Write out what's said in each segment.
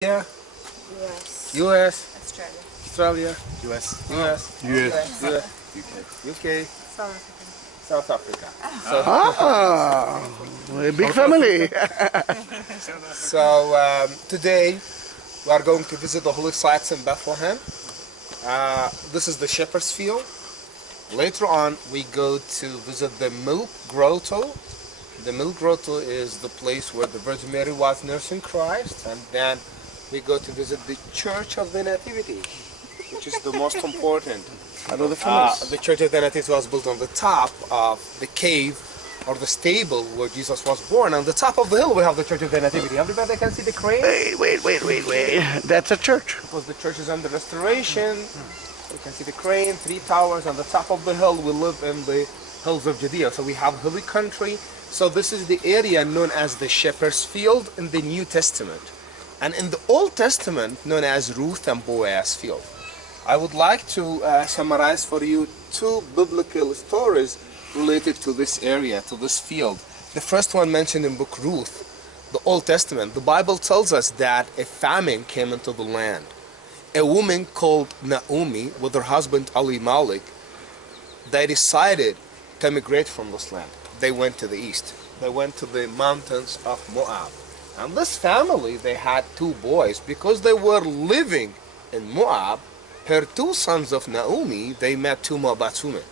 Yeah. US. US, Australia. Australia, US. US, US. US, UK. UK, South Africa. South Africa. A big family. So today we are going to visit the holy sites in Bethlehem. This is the Shepherd's Field. Later on we go to visit the Milk Grotto. The Milk Grotto is the place where the Virgin Mary was nursing Christ, and then we go to visit the Church of the Nativity, which is the most important. I know the famous. The Church of the Nativity was built on the top of the cave or the stable where Jesus was born. On the top of the hill we have the Church of the Nativity. Everybody can see the crane? Wait. That's a church. Because the church is under restoration. You can see the crane, 3 towers. On the top of the hill we live in the hills of Judea. So we have hilly country. So this is the area known as the Shepherd's Field in the New Testament. And in the Old Testament known as Ruth and Boaz Field. I would like to summarize for you 2 biblical stories related to this area, to this field. The first one mentioned in book Ruth, the Old Testament. The Bible tells us that a famine came into the land. A woman called Naomi with her husband Elimelech, they decided to migrate from this land. They went to the east. They went to the mountains of Moab. And this family, they had 2 boys. Because they were living in Moab, her 2 sons of Naomi, they met 2 Moabite women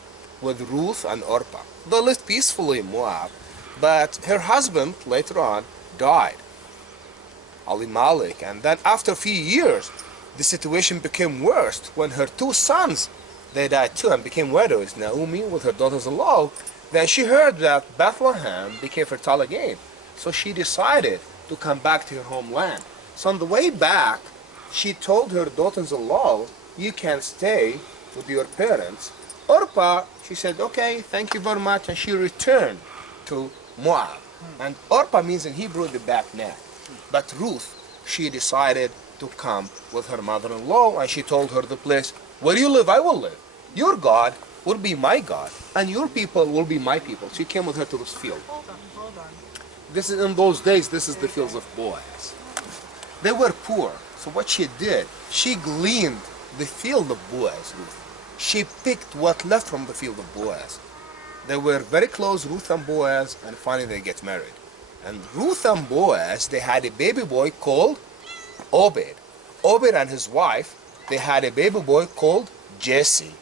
with Ruth and Orpah. They lived peacefully in Moab, but her husband later on died, Elimelech. And then after a few years, the situation became worse when her 2 sons, they died too and became widows. Naomi with her daughters-in-law, then she heard that Bethlehem became fertile again. So she decided to come back to her homeland. So on the way back, she told her daughters-in-law, you can stay with your parents. Orpah, she said, okay, thank you very much, and she returned to Moab. And Orpah means in Hebrew the back neck. But Ruth, she decided to come with her mother-in-law, and she told her the place, where you live, I will live. Your God will be my God, and your people will be my people. She came with her to this field. Hold on. This is in those days, this is the fields of Boaz. They were poor, so what she did, she gleaned the field of Boaz, Ruth. She picked what left from the field of Boaz. They were very close, Ruth and Boaz, and finally they get married. And Ruth and Boaz, they had a baby boy called Obed. Obed and his wife, they had a baby boy called Jesse.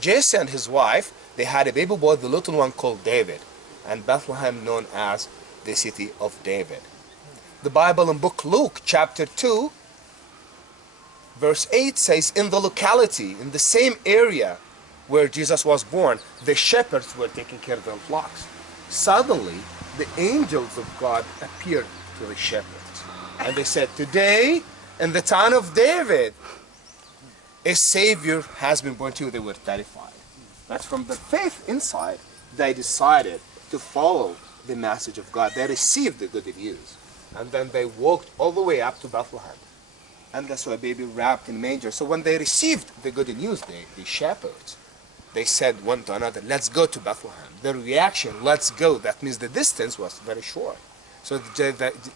Jesse and his wife, they had a baby boy, the little one called David. And Bethlehem known as the city of David. The Bible in book Luke chapter 2 verse 8 says, in the locality, in the same area where Jesus was born, the shepherds were taking care of their flocks. Suddenly, the angels of God appeared to the shepherds. And they said, today, in the town of David, a Savior has been born to you. They were terrified. That's from the faith inside, they decided to follow the message of God. They received the good news. And then they walked all the way up to Bethlehem. And they saw a baby wrapped in manger. So when they received the good news, the shepherds, they said one to another, let's go to Bethlehem. Their reaction, let's go, that means the distance was very short. So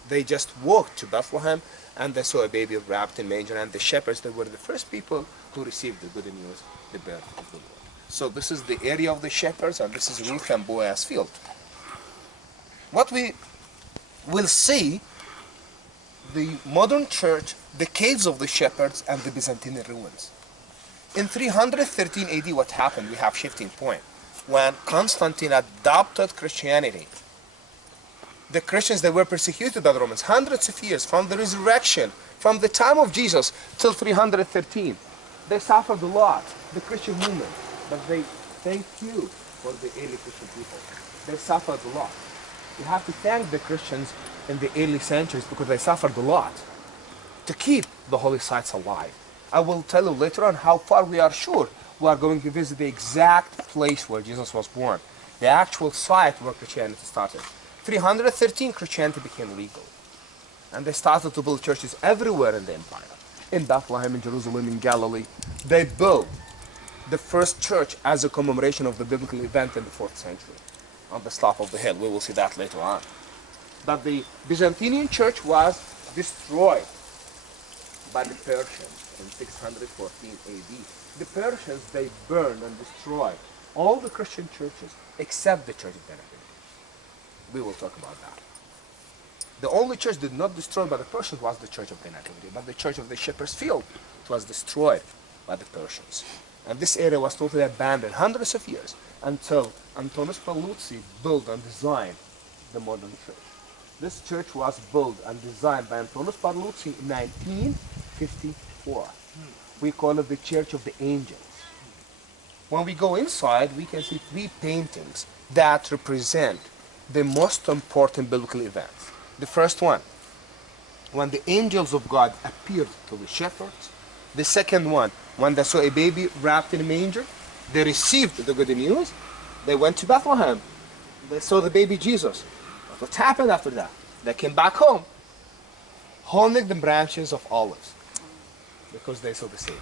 they just walked to Bethlehem, and they saw a baby wrapped in manger. And the shepherds, they were the first people who received the good news, the birth of the Lord. So this is the area of the shepherds, and this is Ruth and Boaz field. What we will see, the modern church, the caves of the shepherds, and the Byzantine ruins. In 313 AD, what happened? We have shifting point. When Constantine adopted Christianity, the Christians, they were persecuted by the Romans hundreds of years, from the resurrection, from the time of Jesus till 313. They suffered a lot, the Christian movement, but they thank you for the early Christian people. They suffered a lot. You have to thank the Christians in the early centuries because they suffered a lot to keep the holy sites alive. I will tell you later on how far we are sure we are going to visit the exact place where Jesus was born, the actual site where Christianity started. 313 Christianity became legal, and they started to build churches everywhere in the empire. In Bethlehem, in Jerusalem, in Galilee, they built the first church as a commemoration of the biblical event in the 4th century on the slope of the hill. We will see that later on. But the Byzantine church was destroyed by the Persians in 614 AD. The Persians, they burned and destroyed all the Christian churches except the Church of the Nativity. We will talk about that. The only church did not destroyed by the Persians was the Church of the Nativity, but the Church of the Shepherd's Field, it was destroyed by the Persians. And this area was totally abandoned hundreds of years until Antonis Paluzzi built and designed the modern church. This church was built and designed by Antonis Paluzzi in 1954. We call it the Church of the Angels. When we go inside, we can see three paintings that represent the most important biblical events. The first one, when the angels of God appeared to the shepherds. The second one, when they saw a baby wrapped in a manger, they received the good news. They went to Bethlehem. They saw the baby Jesus. What happened after that? They came back home, holding the branches of olives because they saw the Savior.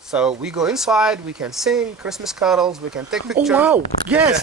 So we go inside, we can sing Christmas carols, we can take pictures. Oh wow! Yes,